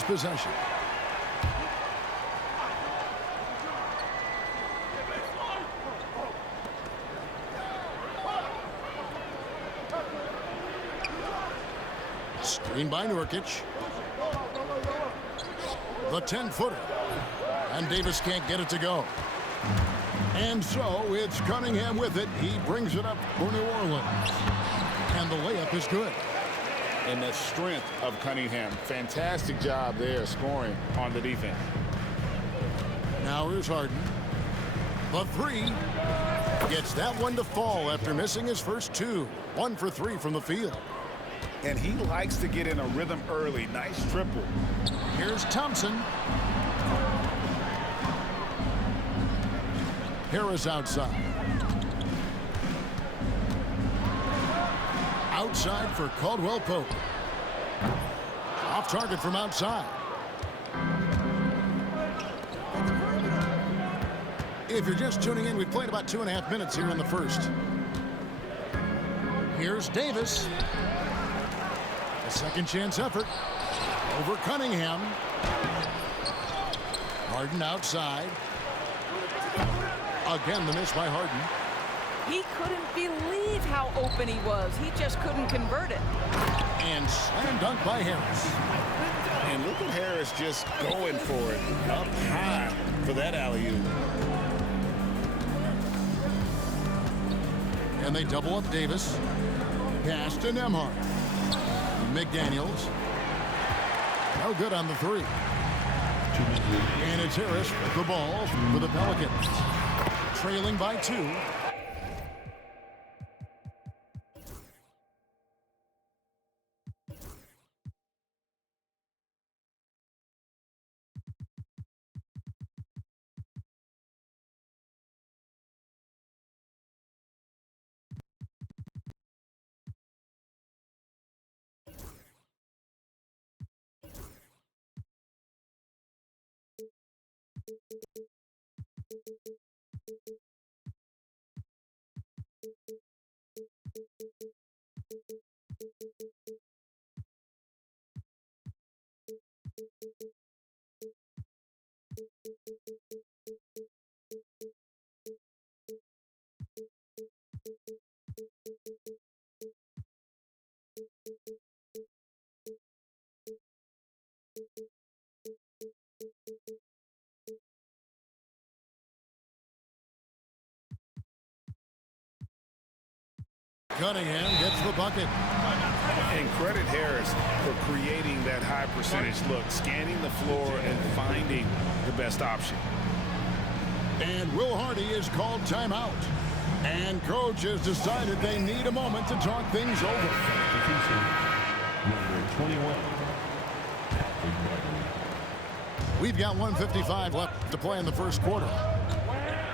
possession. Screen by Nurkic. The 10-footer. And Davis can't get it to go. And so it's Cunningham with it. He brings it up for New Orleans. And the layup is good. And the strength of Cunningham. Fantastic job there scoring on the defense. Now here's Harden. The three. Gets that one to fall after missing his first two. 1 for 3 from the field. And he likes to get in a rhythm early. Nice triple. Here's Thompson. Harris outside. Outside for Caldwell Pope. Off target from outside. If you're just tuning in, we've played about 2.5 minutes here in the first. Here's Davis. A second chance effort over Cunningham. Harden outside. Again, the miss by Harden. He couldn't believe how open he was. He just couldn't convert it. And slam dunk by Harris. And look at Harris just going for it up high for that alley-oop. And they double up Davis. Pass to Nembhard. McDaniels. No good on the three. And it's Harris with the ball for the Pelicans. Trailing by 2. Cunningham gets the bucket. And credit Harris for creating that high percentage look, scanning the floor and finding the best option. And Will Hardy is called timeout. And coach has decided they need a moment to talk things over. Number 21. We've got 1:55 left to play in the first quarter.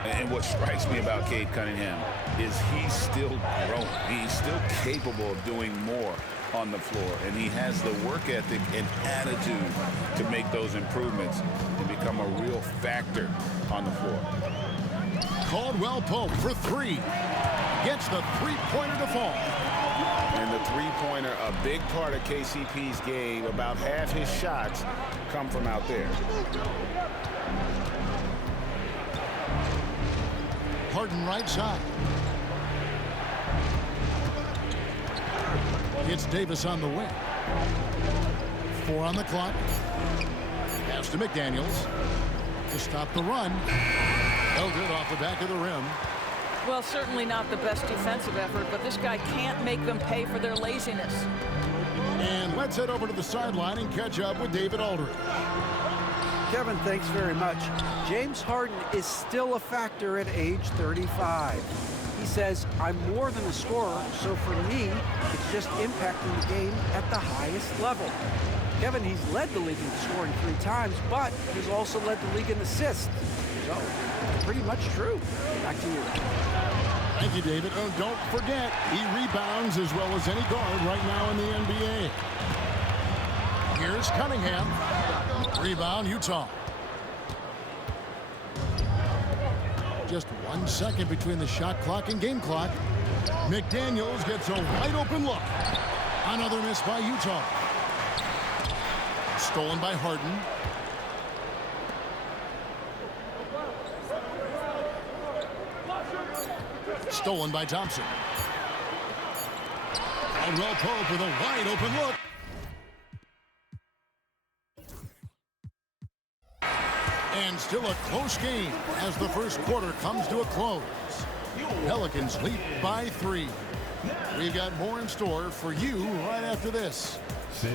And what strikes me about Cade Cunningham is he's still growing. He's still capable of doing more on the floor. And he has the work ethic and attitude to make those improvements and become a real factor on the floor. Caldwell Pope for 3. Gets the three-pointer to fall. And the three-pointer, a big part of KCP's game. About half his shots come from out there. Harden right side. It's Davis on the wing. 4 on the clock. Pass to McDaniels to stop the run. No good off the back of the rim. Well, certainly not the best defensive effort, but this guy can't make them pay for their laziness. And let's head over to the sideline and catch up with David Aldridge. Kevin, thanks very much. James Harden is still a factor at age 35. He says, I'm more than a scorer, so for me, it's just impacting the game at the highest level. Kevin, he's led the league in scoring 3 times, but he's also led the league in assists. So, pretty much true. Back to you. Thank you, David. Oh, don't forget, he rebounds as well as any guard right now in the NBA. Here's Cunningham. Rebound, Utah. Just 1 second between the shot clock and game clock. McDaniels gets a wide open look. Another miss by Utah. Stolen by Harden. Stolen by Thompson. Caldwell Pope with a wide open look. And still a close game as the first quarter comes to a close. Pelicans lead by 3. We've got more in store for you right after this. 6.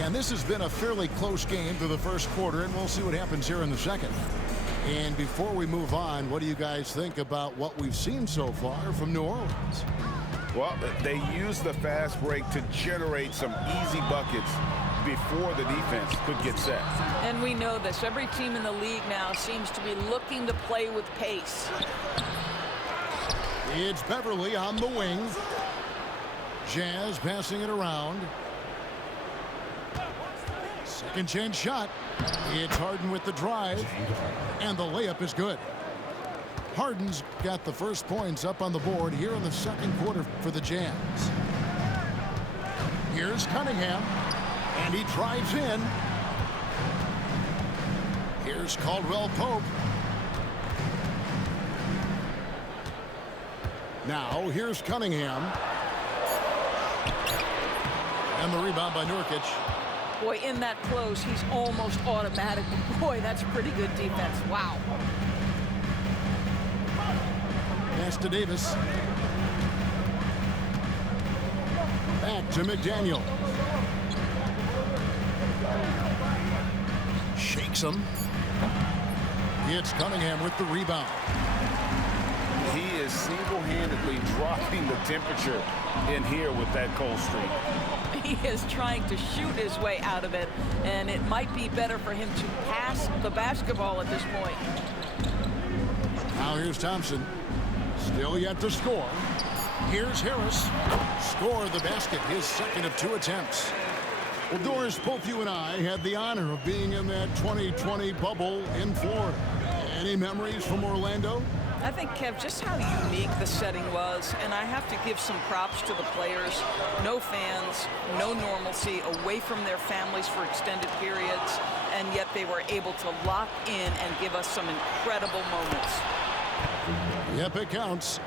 And this has been a fairly close game through the first quarter, and we'll see what happens here in the second. And before we move on, what do you guys think about what we've seen so far from New Orleans? Well, they used the fast break to generate some easy buckets before the defense could get set. And we know this. Every team in the league now seems to be looking to play with pace. It's Beverly on the wing. Jazz passing it around. Second chance shot. It's Harden with the drive. And the layup is good. Harden's got the first points up on the board here in the second quarter for the Jazz. Here's Cunningham. And he drives in. Here's Caldwell Pope. Now here's Cunningham. And the rebound by Nurkic. Boy, in that close, he's almost automatic. Boy, that's pretty good defense. Wow. Pass to Davis. Back to McDaniel. Shakes him. It's Cunningham with the rebound. He is single-handedly dropping the temperature in here with that cold streak. He is trying to shoot his way out of it, and it might be better for him to pass the basketball at this point. Now here's Thompson. Still yet to score. Here's Harris. Scored the basket, his second of 2 attempts. Well, Doris, both you and I had the honor of being in that 2020 bubble in Florida. Any memories from Orlando? I think, Kev, just how unique the setting was, and I have to give some props to the players. No fans, no normalcy, away from their families for extended periods, and yet they were able to lock in and give us some incredible moments. Yep, it counts.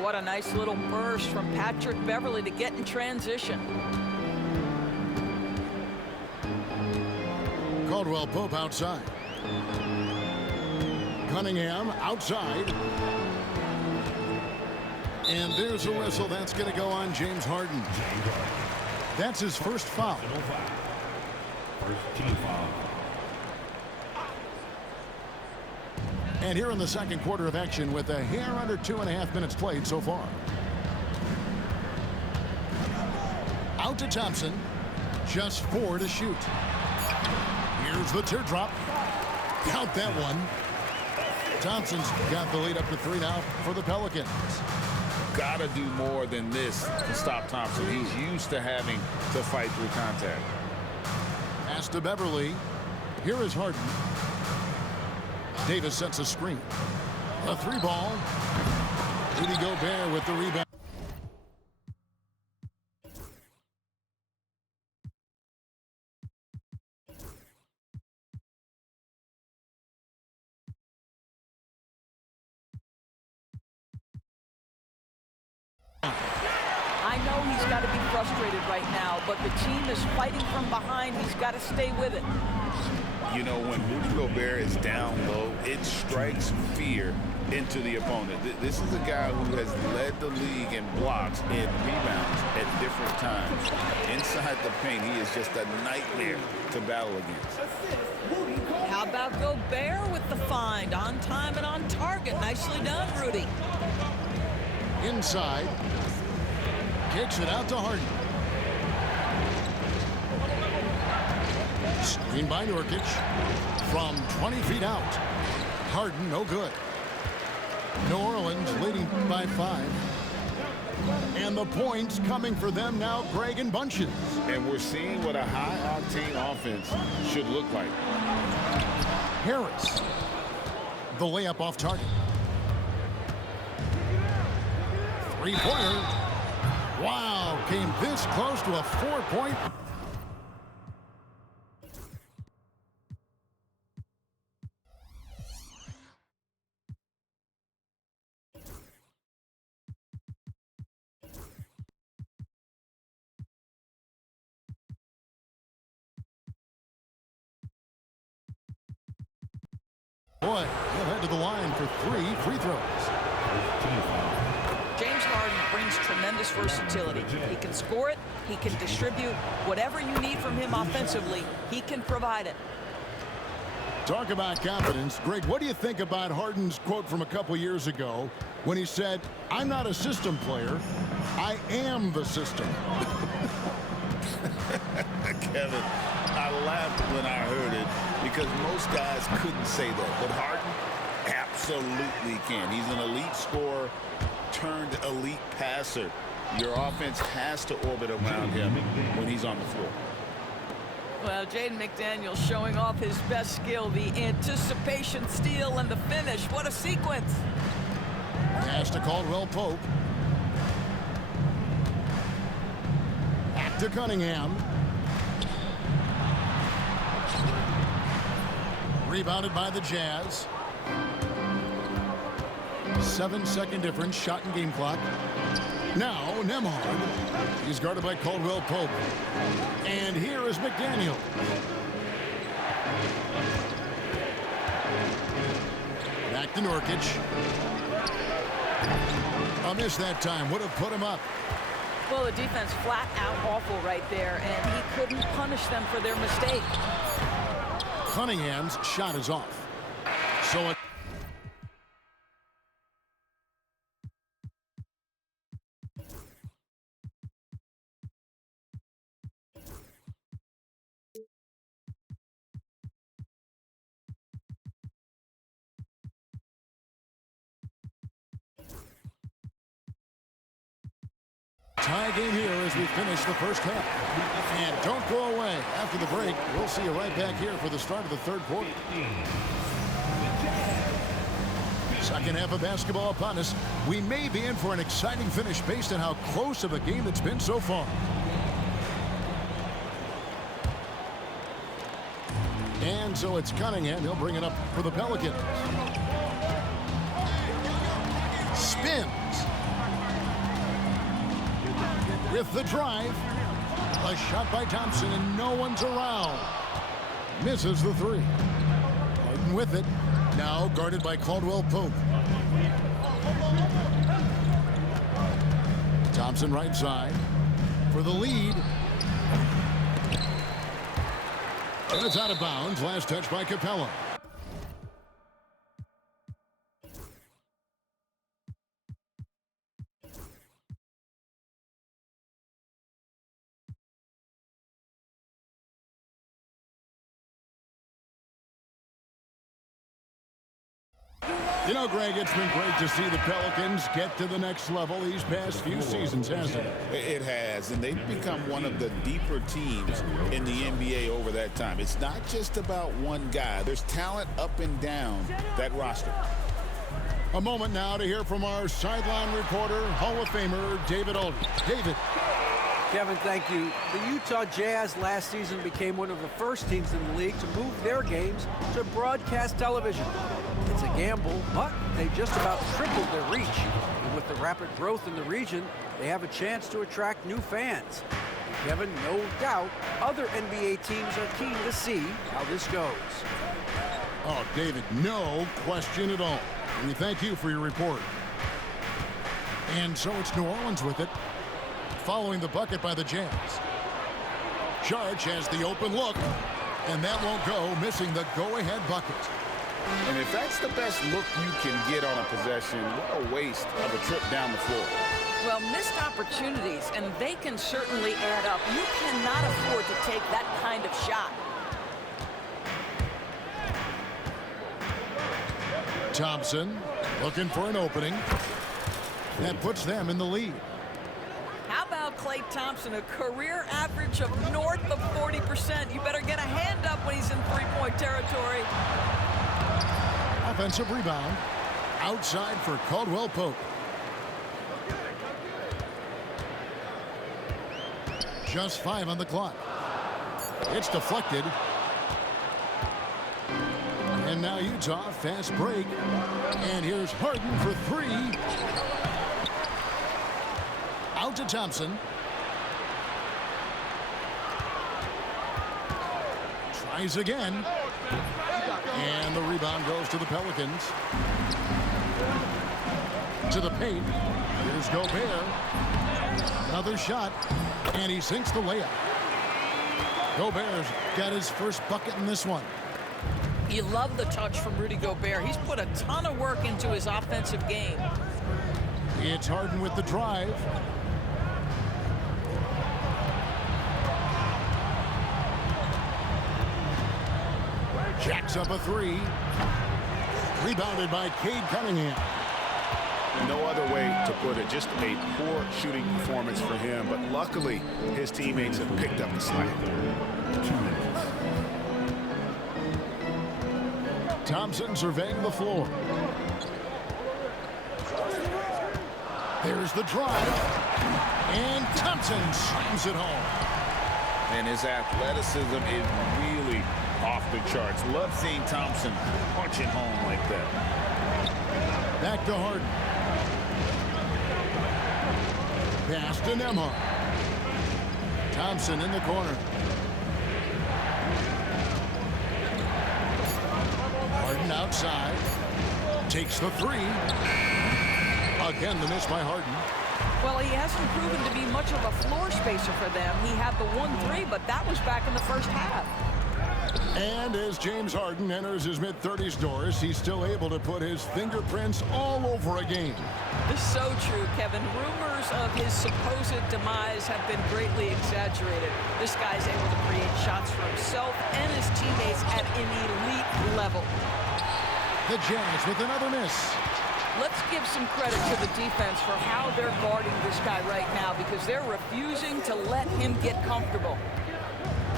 What a nice little burst from Patrick Beverly to get in transition. Caldwell Pope outside. Cunningham outside. And there's a whistle. That's going to go on James Harden. That's his first foul. First team foul. And here in the second quarter of action with a hair under 2.5 minutes played so far. Out to Thompson. Just 4 to shoot. Here's the teardrop. Count that one. Thompson's got the lead up to 3 now for the Pelicans. Gotta do more than this to stop Thompson. He's used to having to fight through contact. Pass to Beverly. Here is Harden. Davis sets a screen. A 3-ball. Rudy Gobert with the rebound. I know he's got to be frustrated right now, but the team is fighting from behind. He's got to stay with it. You know, when Rudy Gobert is down low, it strikes fear into the opponent. This is a guy who has led the league in blocks and rebounds at different times. Inside the paint, he is just a nightmare to battle against. How about Gobert with the find? On time and on target. Nicely done, Rudy. Inside. Kicks it out to Harden. Screen by Nurkic. From 20 feet out. Harden, no good. New Orleans leading by 5. And the points coming for them now, Greg, in bunches. And we're seeing what a high-octane offense should look like. Harris. The layup off target. Three-pointer. Wow, came this close to a 4-point. Boy, he'll head to the line for 3 free throws. James Harden brings tremendous versatility. He can score it, he can distribute. Whatever you need from him offensively, he can provide it. Talk about confidence. Greg, what do you think about Harden's quote from a couple years ago when he said, "I'm not a system player, I am the system"? Kevin, I laughed when I heard it because most guys couldn't say that. But Harden absolutely can. He's an elite scorer turned elite passer. Your offense has to orbit around him when he's on the floor. Well, Jaden McDaniels showing off his best skill, the anticipation steal and the finish. What a sequence. Pass to Caldwell Pope. Back to Cunningham. Rebounded by the Jazz. 7-second difference, shot and game clock. Now Nembhard. He's guarded by Caldwell Pope. And here is McDaniel. Back to Nurkic. A miss that time. Would have put him up. Well, the defense flat out awful right there, and he couldn't punish them for their mistake. Cunningham's shot is off. So it tie game here as we finish the first half. And don't go away. After the break, we'll see you right back here for the start of the third quarter. Second half of basketball upon us. We may be in for an exciting finish based on how close of a game it's been so far. And so it's Cunningham. He'll bring it up for the Pelicans. Spins. With the drive. A shot by Thompson, and no one's around. Misses the three. Harden with it. Now guarded by Caldwell Pope. Thompson right side for the lead. And it's out of bounds. Last touch by Capella. You know, Greg, it's been great to see the Pelicans get to the next level these past few seasons, hasn't it? It has, and they've become one of the deeper teams in the NBA over that time. It's not just about one guy. There's talent up and down that roster. A moment now to hear from our sideline reporter, Hall of Famer David Aldridge. David. Kevin, thank you. The Utah Jazz last season became one of the first teams in the league to move their games to broadcast television. It's a gamble, but they just about tripled their reach. And with the rapid growth in the region, they have a chance to attract new fans. And Kevin, no doubt, other NBA teams are keen to see how this goes. Oh, David, no question at all. And we thank you for your report. And so it's New Orleans with it, following the bucket by the Jazz. Saric has the open look, and that won't go, missing the go-ahead bucket. And if that's the best look you can get on a possession, what a waste of a trip down the floor. Well, missed opportunities, and they can certainly add up. You cannot afford to take that kind of shot. Thompson looking for an opening. That puts them in the lead. How about Klay Thompson, a career average of north of 40%? You better get a hand up when he's in three-point territory. Offensive rebound. Outside for Caldwell Pope. Just 5 on the clock. It's deflected. And now Utah, fast break. And here's Harden for 3. Out to Thompson. Tries again. And the rebound goes to the Pelicans. To the paint. Here's Gobert. Another shot. And he sinks the layup. Gobert's got his first bucket in this one. You love the touch from Rudy Gobert. He's put a ton of work into his offensive game. It's Harden with the drive. Jacks up a 3. Rebounded by Cade Cunningham. No other way to put it. Just a poor shooting performance for him. But luckily, his teammates have picked up the slack. Thompson surveying the floor. There's the drive. And Thompson slams it home. And his athleticism is really off the charts. Love seeing Thompson punch it home like that. Back to Harden. Pass to Nembhard. Thompson in the corner. Harden outside. Takes the 3. Again, the miss by Harden. Well, he hasn't proven to be much of a floor spacer for them. He had the 1-3, but that was back in the first half. And as James Harden enters his mid-30s doors, he's still able to put his fingerprints all over a game. This is so true, Kevin. Rumors of his supposed demise have been greatly exaggerated. This guy's able to create shots for himself and his teammates at an elite level. The Jazz with another miss. Let's give some credit to the defense for how they're guarding this guy right now because they're refusing to let him get comfortable.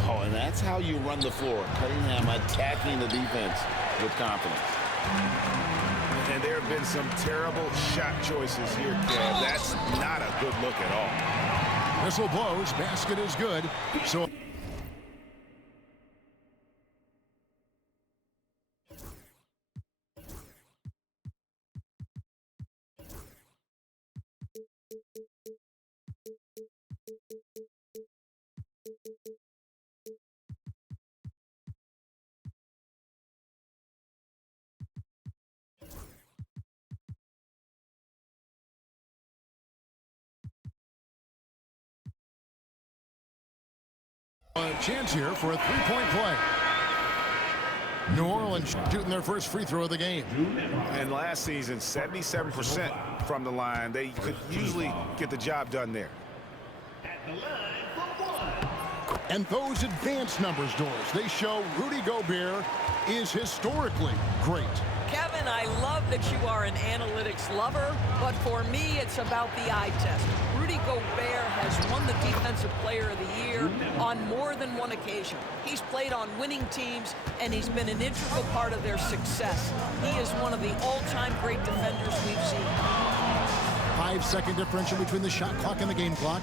Oh, and that's how you run the floor. Cunningham attacking the defense with confidence. And there have been some terrible shot choices here, Kev. That's not a good look at all. Whistle blows. Basket is good. So a chance here for a three-point play. New Orleans shooting their first free throw of the game. And last season, 77% from the line. They could usually get the job done there. And those advanced numbers, Doris, they show Rudy Gobert is historically great. Kevin, I love that you are an analytics lover, but for me, it's about the eye test. Rudy Gobert has won the Defensive Player of the Year on more than one occasion. He's played on winning teams, and he's been an integral part of their success. He is one of the all-time great defenders we've seen. 5-second differential between the shot clock and the game clock.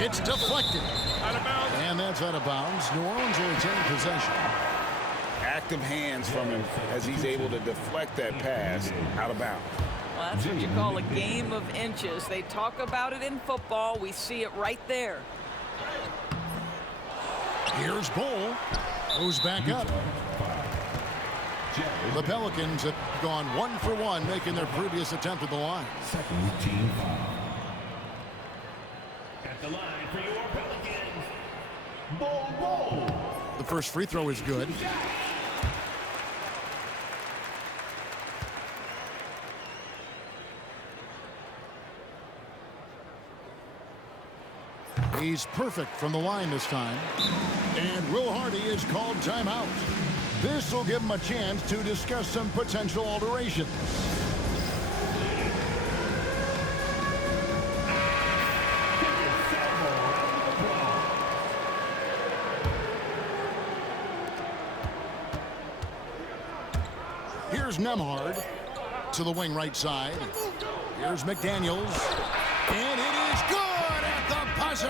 It's deflected. Out of bounds. And that's out of bounds. New Orleans will retain possession. Active hands from him as he's able to deflect that pass out of bounds. Well, that's what you call a game of inches. They talk about it in football. We see it right there. Here's Bull. Goes back up. The Pelicans have gone 1 for 1, making their previous attempt at the line. Second team foul. At the line for your Pelicans, Bull. The first free throw is good. He's perfect from the line this time. And Will Hardy is called timeout. This will give him a chance to discuss some potential alterations. Here's Nembhard to the wing right side. Here's McDaniels. And it is good at the buzzer.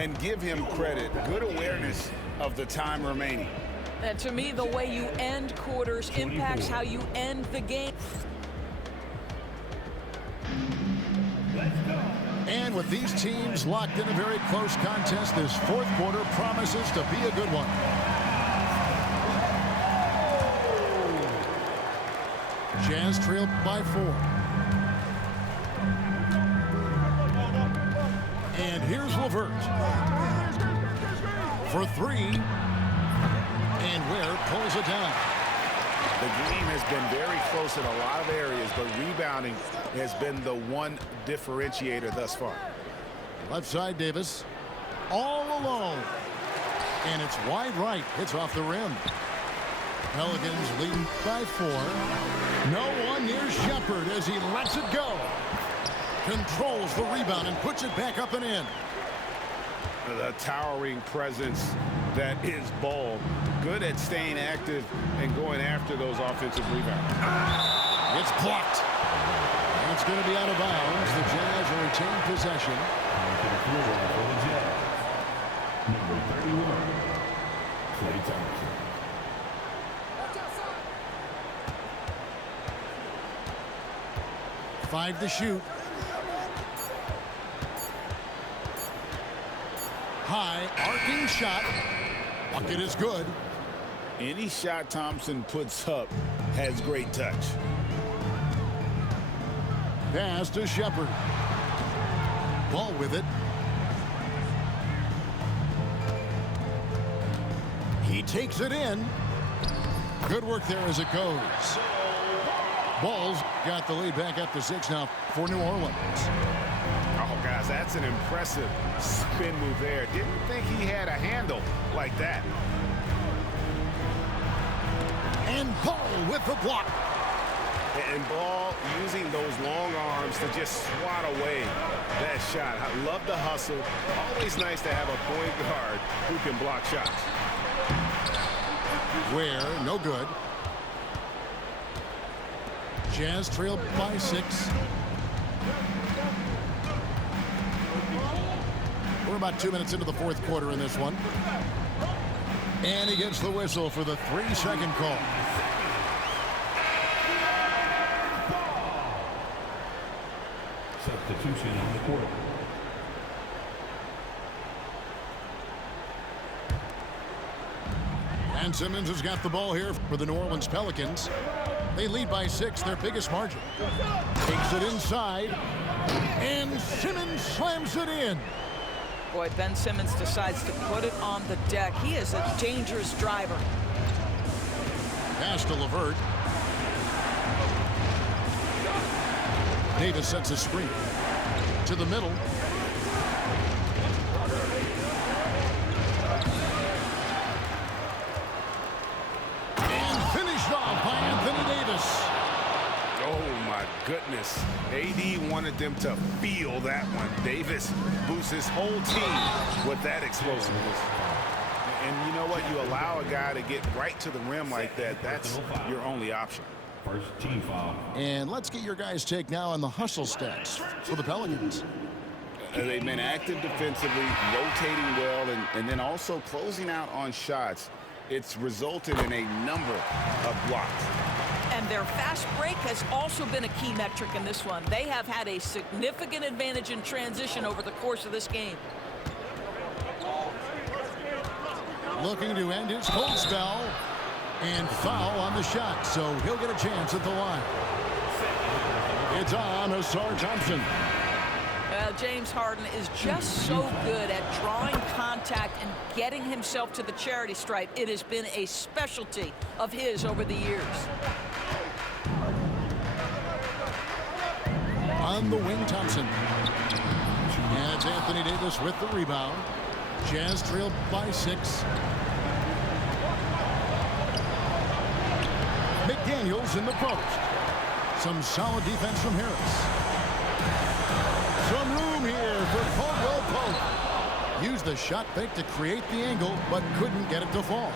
and give him credit. Good awareness of the time remaining. And to me, the way you end quarters impacts how you end the game. And with these teams locked in a very close contest, this fourth quarter promises to be a good one. Jazz trail by 4. And here's LeVert for 3. And Ware pulls it down. The game has been very close in a lot of areas, but rebounding has been the one differentiator thus far. Left side, Davis. All alone. And it's wide right. Hits off the rim. Pelicans leading by 4. No one near Shepherd as he lets it go. Controls the rebound and puts it back up and in. The towering presence that is Ball. Good at staying active and going after those offensive rebounds. It's blocked. And it's going to be out of bounds. The Jazz will retain possession. Number 31, Klay Thompson. Five to shoot. High, arcing shot. Bucket is good. Any shot Thompson puts up has great touch. Pass to Shepherd. Ball with it. He takes it in. Good work there as it goes. Ball's got the lead back up to 6 now for New Orleans. Oh, guys, that's an impressive spin move there. Didn't think he had a handle like that. And Ball with the block. And Ball using those long arms to just swat away that shot. I love the hustle. Always nice to have a point guard who can block shots. Ware, no good. Jazz trail by 6. We're about 2 minutes into the fourth quarter in this one. And he gets the whistle for the 3-second call. Substitution on the court. And Simmons has got the ball here for the New Orleans Pelicans. They lead by 6, their biggest margin. Takes it inside. And Simmons slams it in. Boy, Ben Simmons decides to put it on the deck. He is a dangerous driver. Pass to LeVert. Davis sets a screen. To the middle. And finished off by Anthony Davis. Oh, my goodness. AD wanted them to feel that one. Davis boosts his whole team with that explosiveness. And you know what? You allow a guy to get right to the rim like that. That's your only option. First team foul. And let's get your guys' take now on the hustle stats for the Pelicans. They've been active defensively, rotating well, and then also closing out on shots. It's resulted in a number of blocks. And their fast break has also been a key metric in this one. They have had a significant advantage in transition over the course of this game. Looking to end his cold spell. And foul on the shot, so he'll get a chance at the line. It's on Asar Thompson. James Harden is just so good at drawing contact and getting himself to the charity stripe. It has been a specialty of his over the years. On the wing, Thompson. And it's Anthony Davis with the rebound. Jazz trailed by 6. McDaniels in the post. Some solid defense from Harris. Some room here for Caldwell Pope. Used the shot fake to create the angle, but couldn't get it to fall.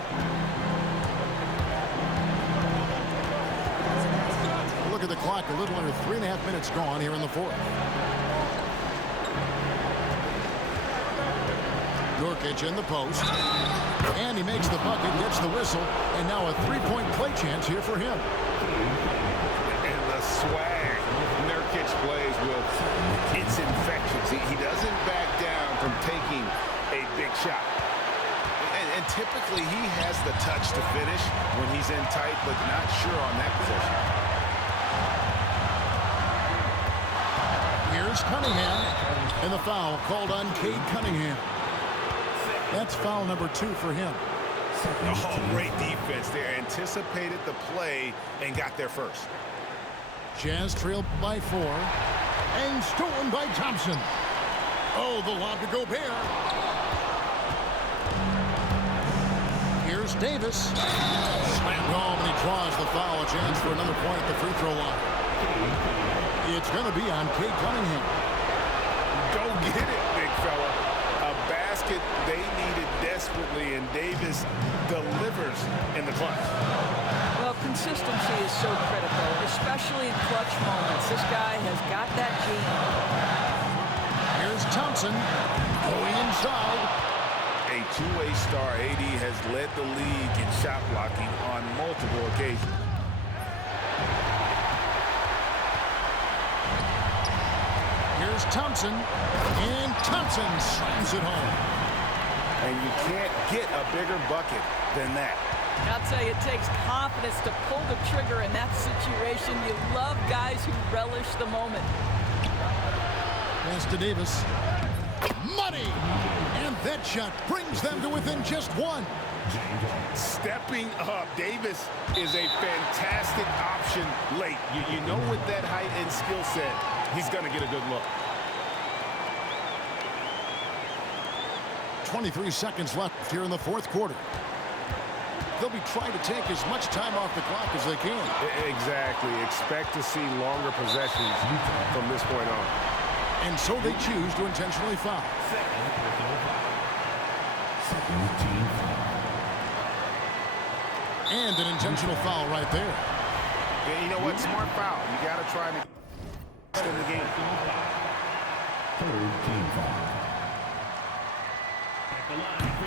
Look at the clock, a little under 3.5 minutes gone here in the fourth. Nurkic in the post. And he makes the bucket, gets the whistle, and now a three-point play chance here for him. And the swag Nurkic plays with, it's infectious. He doesn't back down from taking a big shot. And typically he has the touch to finish when he's in tight, but not sure on that possession. Here's Cunningham, and the foul called on Cade Cunningham. That's foul number 2 for him. Oh, great defense there. Anticipated the play and got there first. Jazz trailed by 4, and stolen by Thompson. Oh, the lob to Gobert. Here's Davis. Slammed home, and he draws the foul. A chance for another point at the free throw line. It's going to be on Cade Cunningham. Go get it, big fella. A basket they needed desperately, and Davis delivers in the clutch. Well, consistency is so critical, especially in clutch moments. This guy has got that gene. Here's Thompson going inside. A two-way star, AD has led the league in shot blocking on multiple occasions. Here's Thompson, and Thompson slams it home. And you can't get a bigger bucket than that. I'll tell you, it takes confidence to pull the trigger in that situation. You love guys who relish the moment. Pass to Davis. Money! And that shot brings them to within just 1. Stepping up, Davis is a fantastic option late. You know, with that height and skill set, he's going to get a good look. 23 seconds left here in the 4th quarter. They'll be trying to take as much time off the clock as they can. Exactly. Expect to see longer possessions from this point on. And so they choose to intentionally foul. And an intentional foul right there. Yeah, you know what? Smart foul. You got to try to extend the game.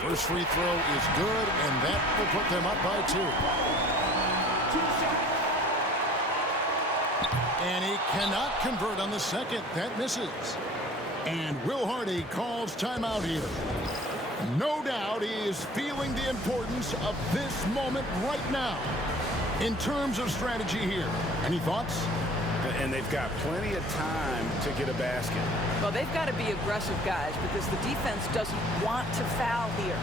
First free throw is good, and that will put them up by 2. And he cannot convert on the second. That misses. And Will Hardy calls timeout here. No doubt he is feeling the importance of this moment right now in terms of strategy here. Any thoughts? And they've got plenty of time to get a basket. Well, they've got to be aggressive guys because the defense doesn't want to foul here.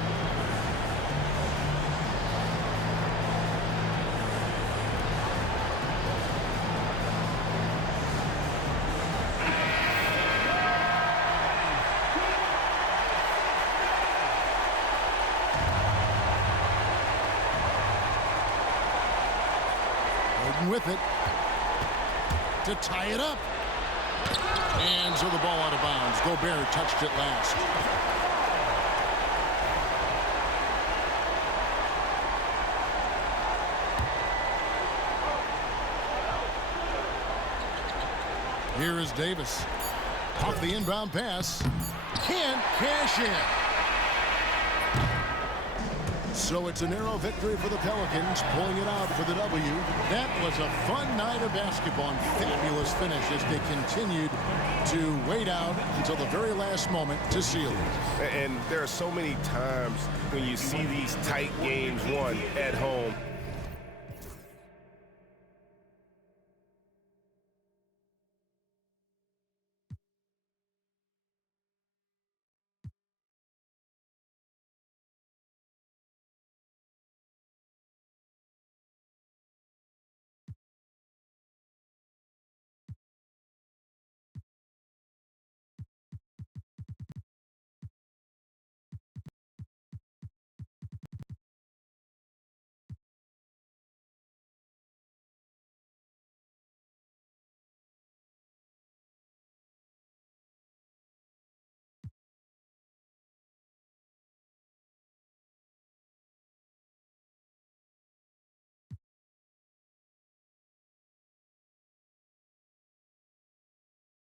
With it to tie it up, and so the ball out of bounds. Gobert touched it last. Here is Davis off the inbound pass, can't cash in. So it's a narrow victory for the Pelicans, pulling it out for the W. That was a fun night of basketball and fabulous finish as they continued to wait out until the very last moment to seal it. And there are so many times when you see these tight games won at home